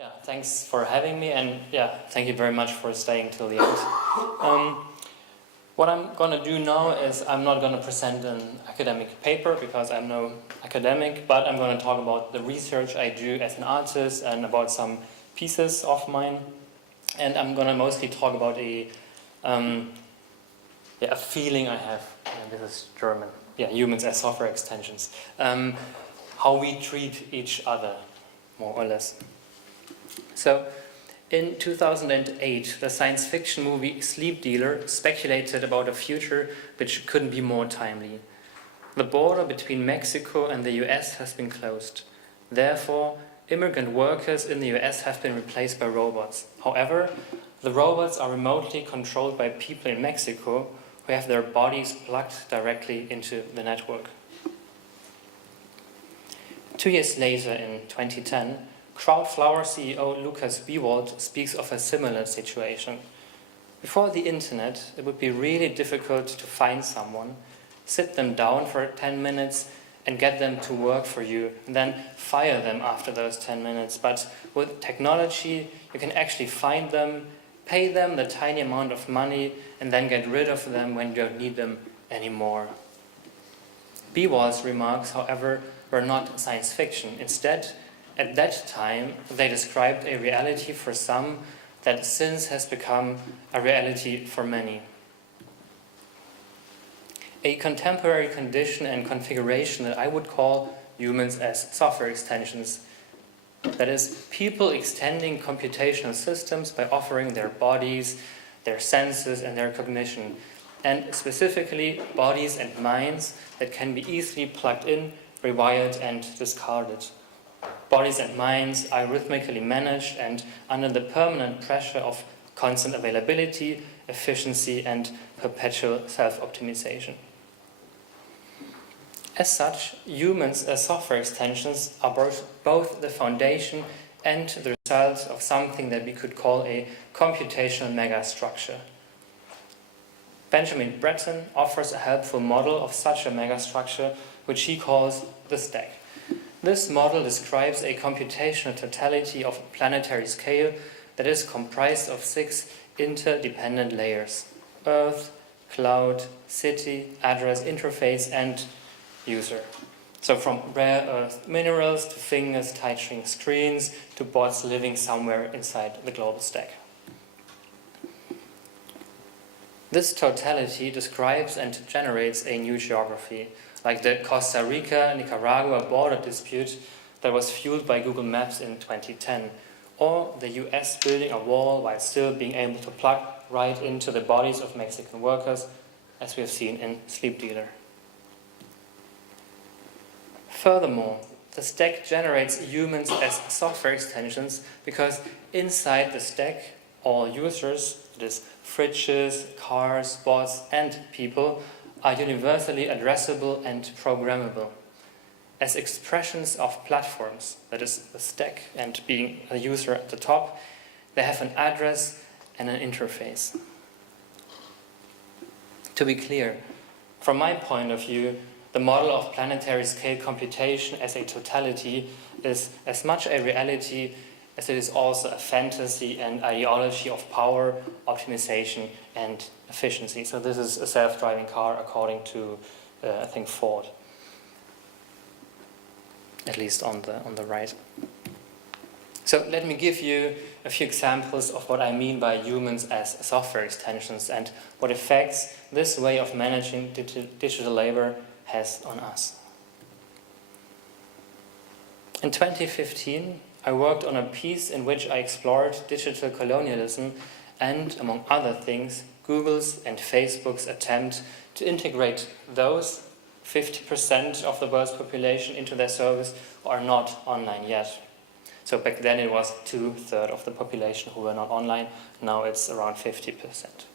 Yeah, thanks for having me, and yeah, thank you very much for staying till the end. What I'm going to do now is I'm not going to present an academic paper because I'm no academic, but I'm going to talk about the research I do as an artist and about some pieces of mine. And I'm going to mostly talk about a feeling I have, and this is German, humans as software extensions, how we treat each other, more or less. So, in 2008, the science fiction movie Sleep Dealer speculated about a future which couldn't be more timely. The border between Mexico and the US has been closed. Therefore, immigrant workers in the US have been replaced by robots. However, the robots are remotely controlled by people in Mexico who have their bodies plugged directly into the network. 2 years later, in 2010, Crowdflower CEO Lucas Biewald speaks of a similar situation. Before the internet, it would be really difficult to find someone, sit them down for 10 minutes and get them to work for you, and then fire them after those 10 minutes. But with technology, you can actually find them, pay them the tiny amount of money, and then get rid of them when you don't need them anymore. Biewald's remarks, however, were not science fiction. Instead, at that time, they described a reality for some that since has become a reality for many. A contemporary condition and configuration that I would call humans as software extensions. That is, people extending computational systems by offering their bodies, their senses, and their cognition, and specifically bodies and minds that can be easily plugged in, rewired, and discarded. Bodies and minds are rhythmically managed and under the permanent pressure of constant availability, efficiency, and perpetual self-optimization. As such, humans as software extensions are both the foundation and the result of something that we could call a computational megastructure. Benjamin Breton offers a helpful model of such a megastructure, which he calls the stack. This model describes a computational totality of planetary scale that is comprised of 6 interdependent layers: Earth, cloud, city, address, interface, and user. So from rare earth minerals to fingers touching screens to bots living somewhere inside the global stack. This totality describes and generates a new geography, like the Costa Rica-Nicaragua border dispute that was fueled by Google Maps in 2010, or the US building a wall while still being able to plug right into the bodies of Mexican workers, as we have seen in Sleep Dealer. Furthermore, the stack generates humans as software extensions because inside the stack, all users, that is, fridges, cars, bots, and people, are universally addressable and programmable. As expressions of platforms, that is, the stack and being a user at the top, they have an address and an interface. To be clear, from my point of view, the model of planetary scale computation as a totality is as much a reality as it is also a fantasy and ideology of power, optimization, and efficiency. So this is a self-driving car according to, I think, Ford, at least on the right. So let me give you a few examples of what I mean by humans as software extensions and what effects this way of managing digital labor has on us. In 2015, I worked on a piece in which I explored digital colonialism and, among other things, Google's and Facebook's attempt to integrate those 50% of the world's population into their service who are not online yet. So back then it was 2/3 of the population who were not online, now it's around 50%.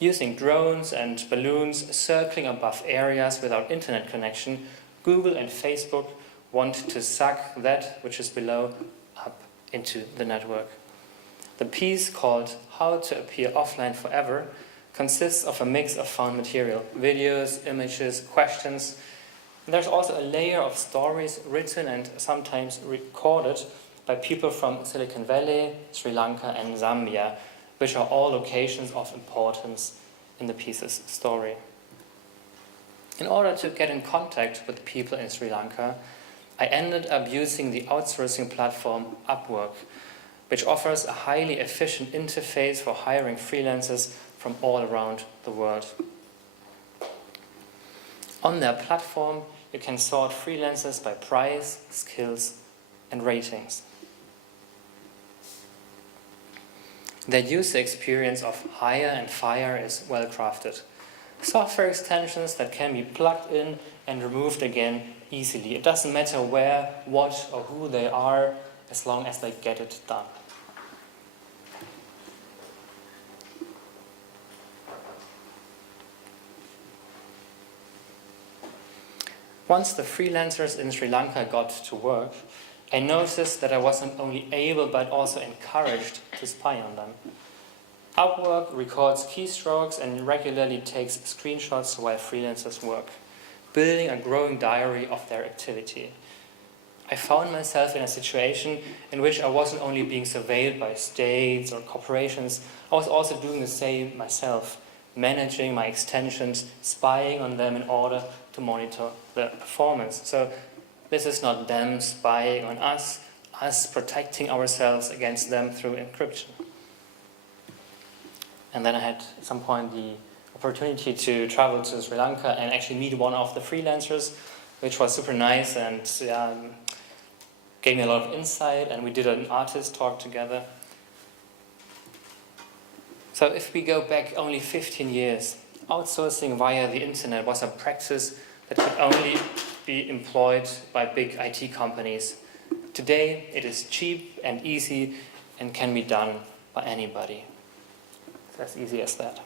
Using drones and balloons circling above areas without internet connection, Google and Facebook want to suck that which is below up into the network. The piece, called How to Appear Offline Forever, consists of a mix of found material, videos, images, questions. And there's also a layer of stories written and sometimes recorded by people from Silicon Valley, Sri Lanka and Zambia, which are all locations of importance in the piece's story. In order to get in contact with people in Sri Lanka, I ended up using the outsourcing platform Upwork, which offers a highly efficient interface for hiring freelancers from all around the world. On their platform, you can sort freelancers by price, skills, and ratings. Their user experience of hire and fire is well crafted. Software extensions that can be plugged in and removed again easily. It doesn't matter where, what, or who they are, as long as they get it done. Once the freelancers in Sri Lanka got to work, I noticed that I wasn't only able but also encouraged to spy on them. Upwork records keystrokes and regularly takes screenshots while freelancers work, building a growing diary of their activity. I found myself in a situation in which I wasn't only being surveilled by states or corporations, I was also doing the same myself, managing my extensions, spying on them in order to monitor their performance. So this is not them spying on us protecting ourselves against them through encryption. And then I had at some point the opportunity to travel to Sri Lanka and actually meet one of the freelancers, which was super nice and gave me a lot of insight, and we did an artist talk together. So if we go back only 15 years, outsourcing via the internet was a practice that could only be employed by big IT companies. Today it is cheap and easy and can be done by anybody. It's as easy as that.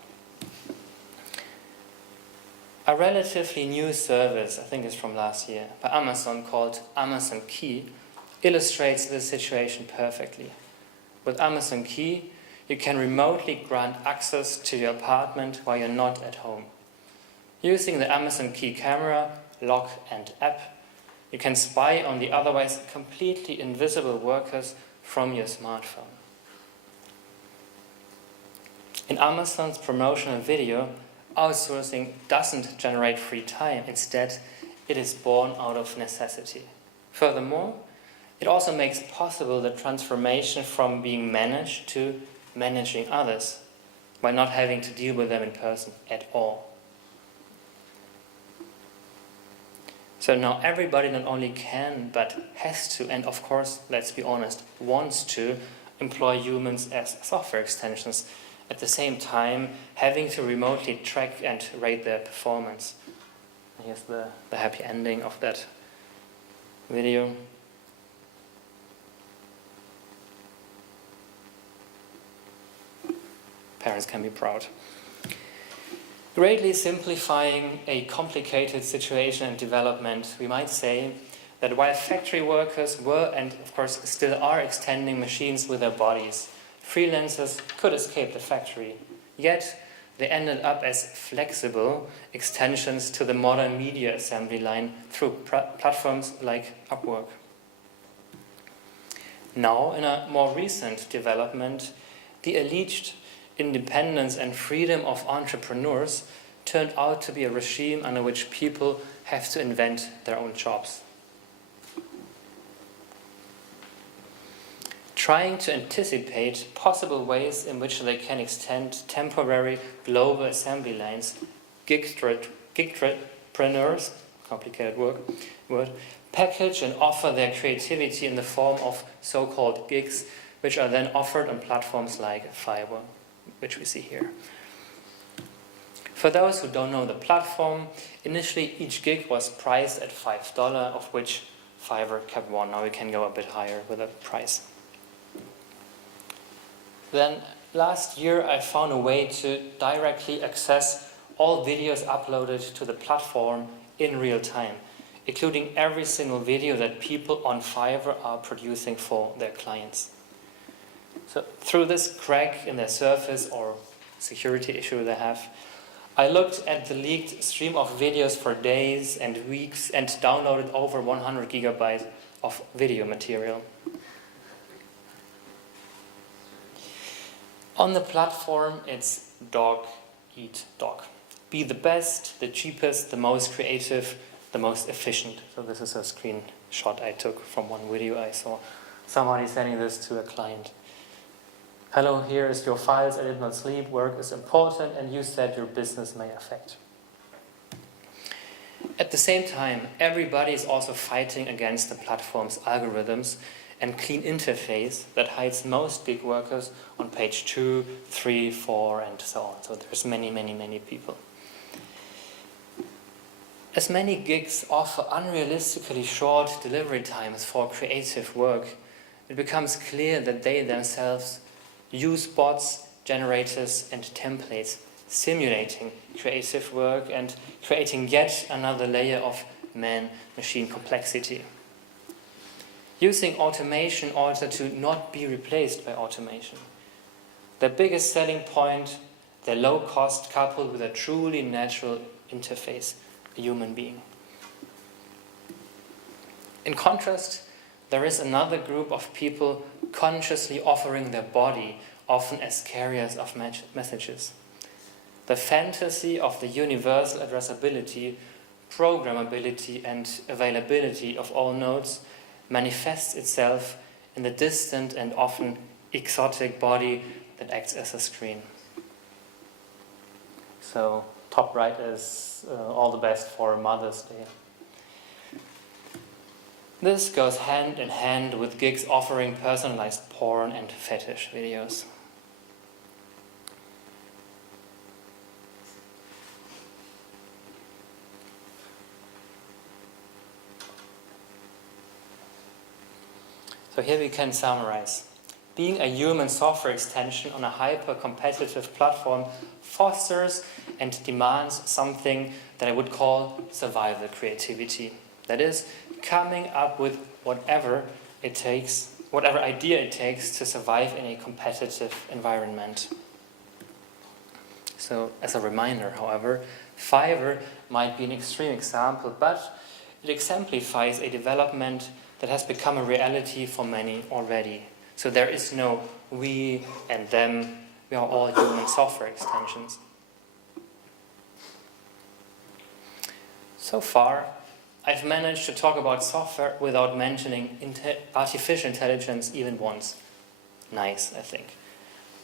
A relatively new service, I think it's from last year, by Amazon called Amazon Key, illustrates this situation perfectly. With Amazon Key, you can remotely grant access to your apartment while you're not at home. Using the Amazon Key camera, lock, and app, you can spy on the otherwise completely invisible workers from your smartphone. In Amazon's promotional video, outsourcing doesn't generate free time. Instead, it is born out of necessity. Furthermore, it also makes possible the transformation from being managed to managing others, by not having to deal with them in person at all. So now everybody not only can, but has to, and of course, let's be honest, wants to employ humans as software extensions, at the same time having to remotely track and rate their performance. And here's the happy ending of that video. Parents can be proud. Greatly simplifying a complicated situation and development, we might say that while factory workers were and of course still are extending machines with their bodies, freelancers could escape the factory. Yet they ended up as flexible extensions to the modern media assembly line through platforms like Upwork. Now, in a more recent development, the alleged independence and freedom of entrepreneurs turned out to be a regime under which people have to invent their own jobs. Trying to anticipate possible ways in which they can extend temporary global assembly lines, gigpreneurs, complicated word, package and offer their creativity in the form of so-called gigs, which are then offered on platforms like Fiverr, which we see here. For those who don't know the platform, initially each gig was priced at $5, of which Fiverr kept one. Now we can go a bit higher with the price. Then last year I found a way to directly access all videos uploaded to the platform in real time, including every single video that people on Fiverr are producing for their clients. So through this crack in their surface or security issue they have, I looked at the leaked stream of videos for days and weeks and downloaded over 100 gigabytes of video material. On the platform, it's dog eat dog. Be the best, the cheapest, the most creative, the most efficient. So this is a screenshot I took from one video I saw. Somebody sending this to a client. Hello, here is your files. I did not sleep. Work is important, and you said your business may affect. At the same time, everybody is also fighting against the platform's algorithms and clean interface that hides most gig workers on page 2, 3, 4, and so on. So there's many people. As many gigs offer unrealistically short delivery times for creative work, it becomes clear that they themselves use bots, generators, and templates, simulating creative work and creating yet another layer of man-machine complexity. Using automation also to not be replaced by automation. Their biggest selling point, their low cost coupled with a truly natural interface, a human being. In contrast, there is another group of people consciously offering their body, often as carriers of messages. The fantasy of the universal addressability, programmability, and availability of all nodes manifests itself in the distant and often exotic body that acts as a screen. So, top right is all the best for Mother's Day. This goes hand in hand with gigs offering personalized porn and fetish videos. So here we can summarize. Being a human software extension on a hyper-competitive platform fosters and demands something that I would call survival creativity. That is, coming up with whatever idea it takes to survive in a competitive environment. So, as a reminder, however, Fiverr might be an extreme example, but it exemplifies a development that has become a reality for many already. So there is no we and them, we are all human software extensions. So far, I've managed to talk about software without mentioning artificial intelligence even once. Nice, I think.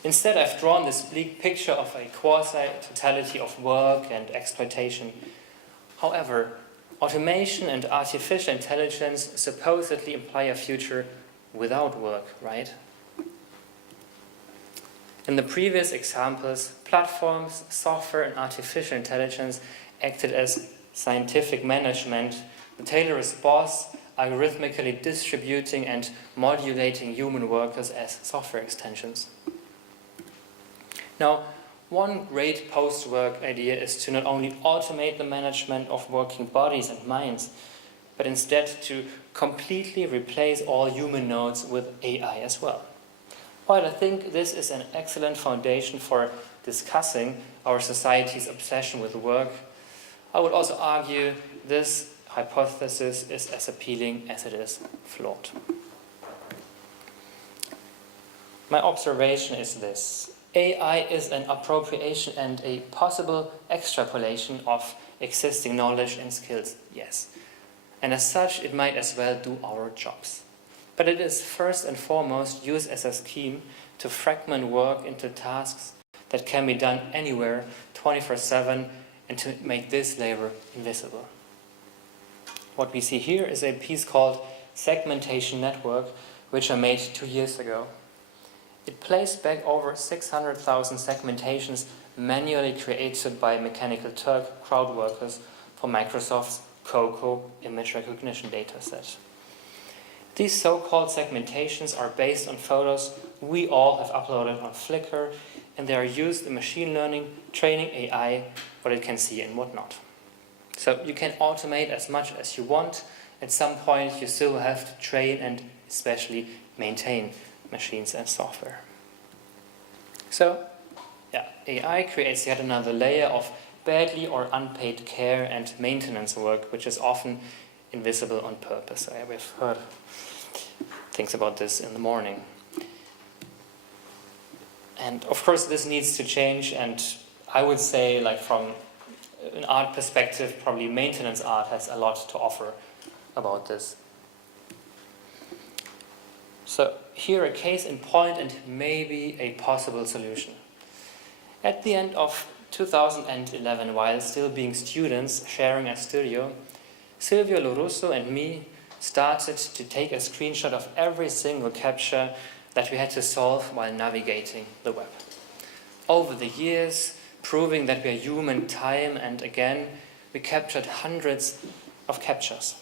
Instead, I've drawn this bleak picture of a quasi-totality of work and exploitation. However, automation and artificial intelligence supposedly imply a future without work, right? In the previous examples, platforms, software, and artificial intelligence acted as scientific management, the Taylor's boss, algorithmically distributing and modulating human workers as software extensions. Now, one great post-work idea is to not only automate the management of working bodies and minds, but instead to completely replace all human nodes with AI as well. While I think this is an excellent foundation for discussing our society's obsession with work, I would also argue this hypothesis is as appealing as it is flawed. My observation is this. AI is an appropriation and a possible extrapolation of existing knowledge and skills, yes. And as such, it might as well do our jobs. But it is first and foremost used as a scheme to fragment work into tasks that can be done anywhere, 24/7, and to make this labor invisible. What we see here is a piece called Segmentation Network, which I made 2 years ago. It plays back over 600,000 segmentations manually created by Mechanical Turk crowd workers for Microsoft's COCO image recognition dataset. These so-called segmentations are based on photos we all have uploaded on Flickr, and they are used in machine learning, training AI, what it can see and what not. So you can automate as much as you want. At some point you still have to train and especially maintain machines and software. So, AI creates yet another layer of badly or unpaid care and maintenance work, which is often invisible on purpose. We've heard things about this in the morning. And of course this needs to change, and I would say, like, from an art perspective, probably maintenance art has a lot to offer about this. So here a case in point and maybe a possible solution. At the end of 2011, while still being students sharing a studio, Silvio Lorusso and me started to take a screenshot of every single captcha that we had to solve while navigating the web. Over the years, proving that we are human time and again, we captured hundreds of captchas.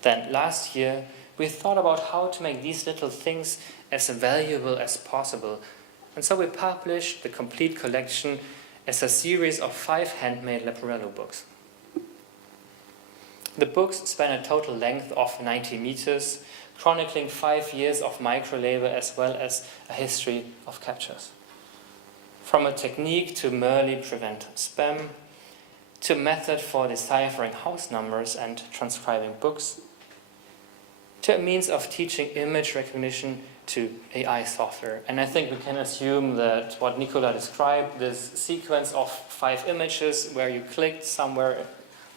Then last year, we thought about how to make these little things as valuable as possible. And so we published the complete collection as a series of 5 handmade Leporello books. The books span a total length of 90 meters, chronicling 5 years of micro-labor as well as a history of captchas. From a technique to merely prevent spam, to a method for deciphering house numbers and transcribing books, to a means of teaching image recognition to AI software. And I think we can assume that what Nicola described, this sequence of 5 images where you clicked somewhere,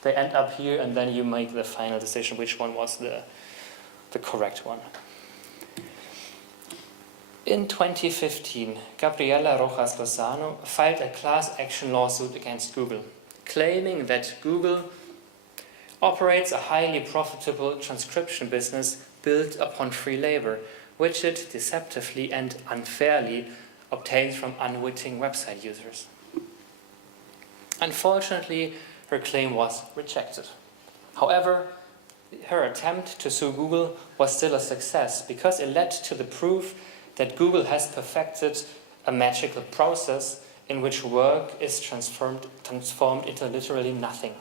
they end up here, and then you make the final decision which one was the correct one. In 2015, Gabriela Rojas Lozano filed a class action lawsuit against Google, claiming that Google operates a highly profitable transcription business built upon free labor, which it deceptively and unfairly obtains from unwitting website users. Unfortunately, her claim was rejected. However, her attempt to sue Google was still a success because it led to the proof that Google has perfected a magical process in which work is transformed into literally nothing.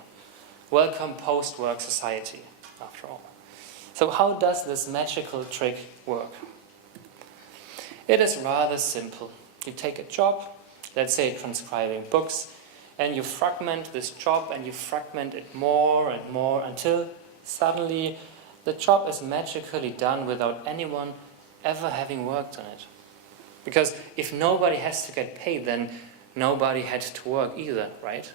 Welcome post-work society, after all. So how does this magical trick work? It is rather simple. You take a job, let's say transcribing books, and you fragment this job and you fragment it more and more until suddenly the job is magically done without anyone ever having worked on it. Because if nobody has to get paid, then nobody had to work either, right?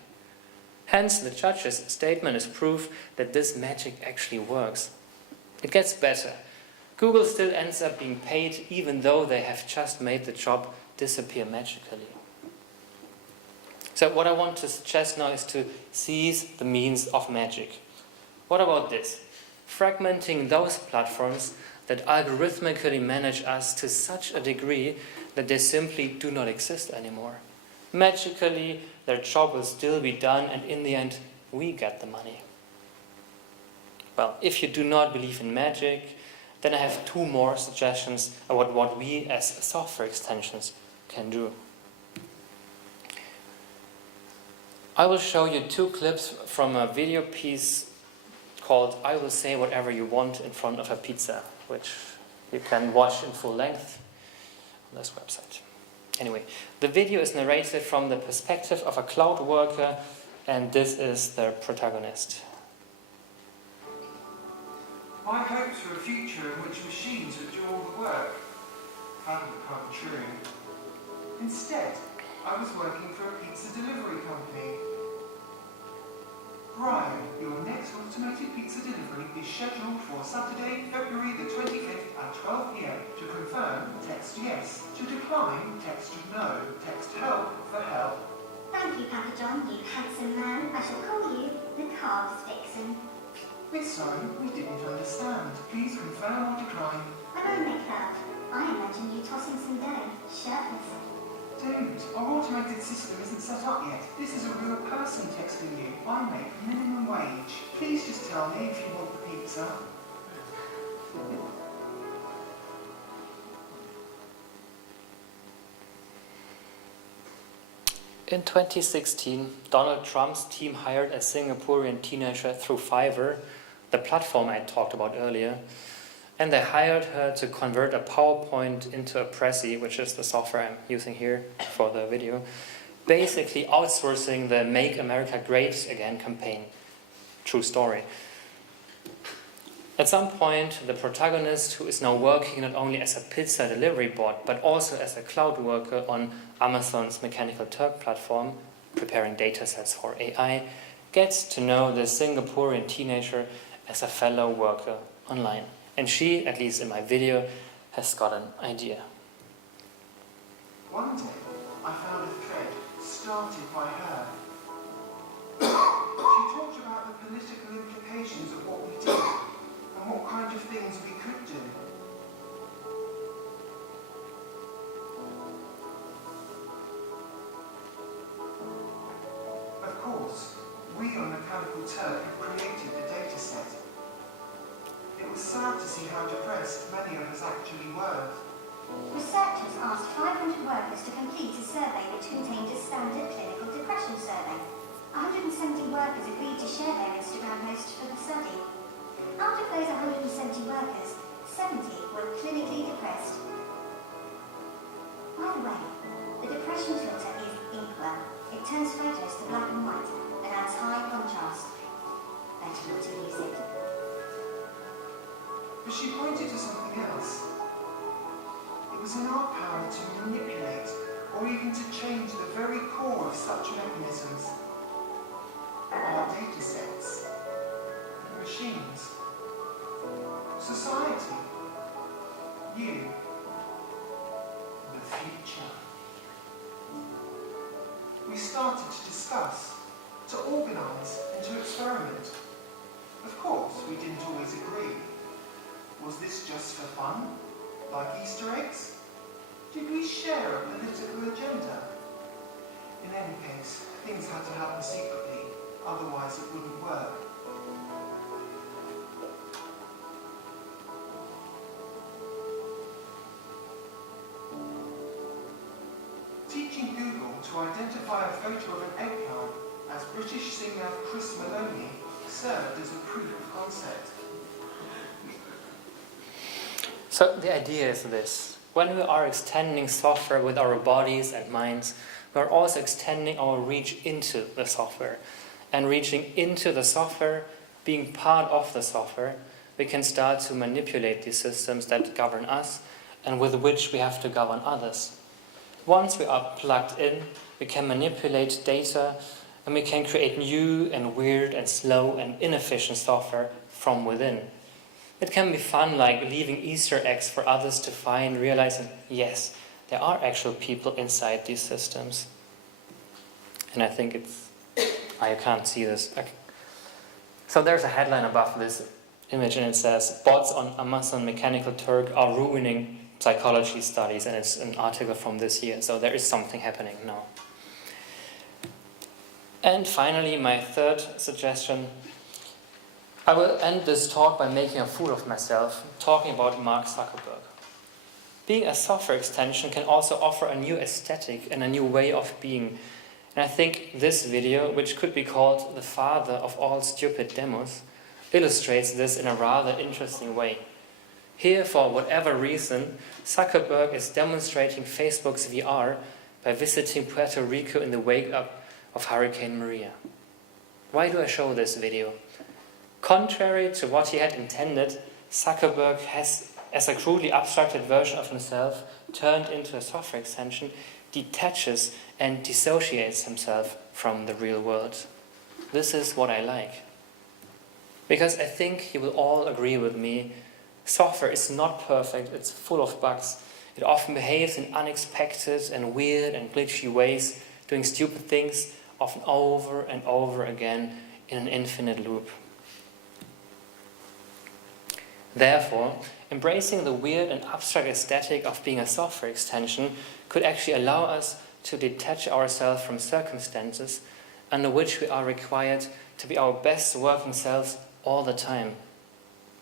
Hence, the judge's statement is proof that this magic actually works. It gets better. Google still ends up being paid even though they have just made the job disappear magically. So what I want to suggest now is to seize the means of magic. What about this? Fragmenting those platforms that algorithmically manage us to such a degree that they simply do not exist anymore. Magically, their job will still be done, and in the end, we get the money. Well, if you do not believe in magic, then I have 2 more suggestions about what we as software extensions can do. I will show you 2 clips from a video piece called I Will Say Whatever You Want in Front of a Pizza, which you can watch in full length on this website. Anyway, the video is narrated from the perspective of a cloud worker, and this is their protagonist. I hoped for a future in which machines would do all the work. That would come true. Instead, I was working for a pizza delivery company. Brian, your next automated pizza delivery is scheduled for Saturday, February the 25th at 12 p.m. To confirm, text yes. To decline, text no. Text help for help. Thank you, Papa John, you handsome man. I shall call you the Carbs Vixen. We're sorry, we didn't understand. Please confirm or decline. I don't make that. I imagine you tossing some dough, shirtless. Dude, our automated system isn't set up yet. This is a real person texting you. I make minimum wage. Please just tell me if you want the pizza. In 2016, Donald Trump's team hired a Singaporean teenager through Fiverr, the platform I talked about earlier, and they hired her to convert a PowerPoint into a Prezi, which is the software I'm using here for the video, basically outsourcing the Make America Great Again campaign. True story. At some point, the protagonist, who is now working not only as a pizza delivery bot, but also as a cloud worker on Amazon's Mechanical Turk platform, preparing datasets for AI, gets to know the Singaporean teenager as a fellow worker online. And she, at least in my video, has got an idea. One day, I found a thread started by her. She talked about the political implications of what we did and what kind of things we could do. Of course, we on Mechanical Turk have created the dataset. It was sad to see how depressed many of us actually were. Researchers asked 500 workers to complete a survey which contained a standard clinical depression survey. 170 workers agreed to share their Instagram post for the study. Out of those 170 workers, 70 were clinically depressed. By the way, the depression filter is Inkwell. It turns photos to black and white and adds high contrast. Better not to use it. But she pointed to something else. It was in our power to manipulate or even to change the very core of such mechanisms. Our datasets, machines, society, you, the future. We started to discuss, to organise and to experiment. Of course, we didn't always agree. Was this just for fun? Like Easter eggs? Did we share a political agenda? In any case, things had to happen secretly, otherwise it wouldn't work. Teaching Google to identify a photo of an eggplant as British singer Chris Maloney served as a proof of concept. So the idea is this. When we are extending software with our bodies and minds, we are also extending our reach into the software. And reaching into the software, being part of the software, we can start to manipulate these systems that govern us and with which we have to govern others. Once we are plugged in, we can manipulate data and we can create new and weird and slow and inefficient software from within. It can be fun, like leaving Easter eggs for others to find, realizing, yes, there are actual people inside these systems. And I think I can't see this. Okay. So there's a headline above this image and it says, bots on Amazon Mechanical Turk are ruining psychology studies, and it's an article from this year, so there is something happening now. And finally, my third suggestion. I will end this talk by making a fool of myself, talking about Mark Zuckerberg. Being a software extension can also offer a new aesthetic and a new way of being. And I think this video, which could be called the father of all stupid demos, illustrates this in a rather interesting way. Here, for whatever reason, Zuckerberg is demonstrating Facebook's VR by visiting Puerto Rico in the wake of Hurricane Maria. Why do I show this video? Contrary to what he had intended, Zuckerberg has, as a crudely abstracted version of himself, turned into a software extension, detaches and dissociates himself from the real world. This is what I like. Because I think you will all agree with me, software is not perfect, it's full of bugs. It often behaves in unexpected and weird and glitchy ways, doing stupid things often over and over again in an infinite loop. Therefore, embracing the weird and abstract aesthetic of being a software extension could actually allow us to detach ourselves from circumstances under which we are required to be our best working selves all the time.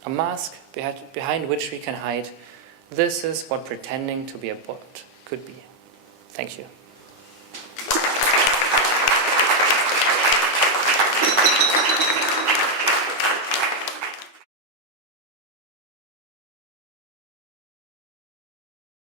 A mask behind which we can hide. This is what pretending to be a bot could be. Thank you.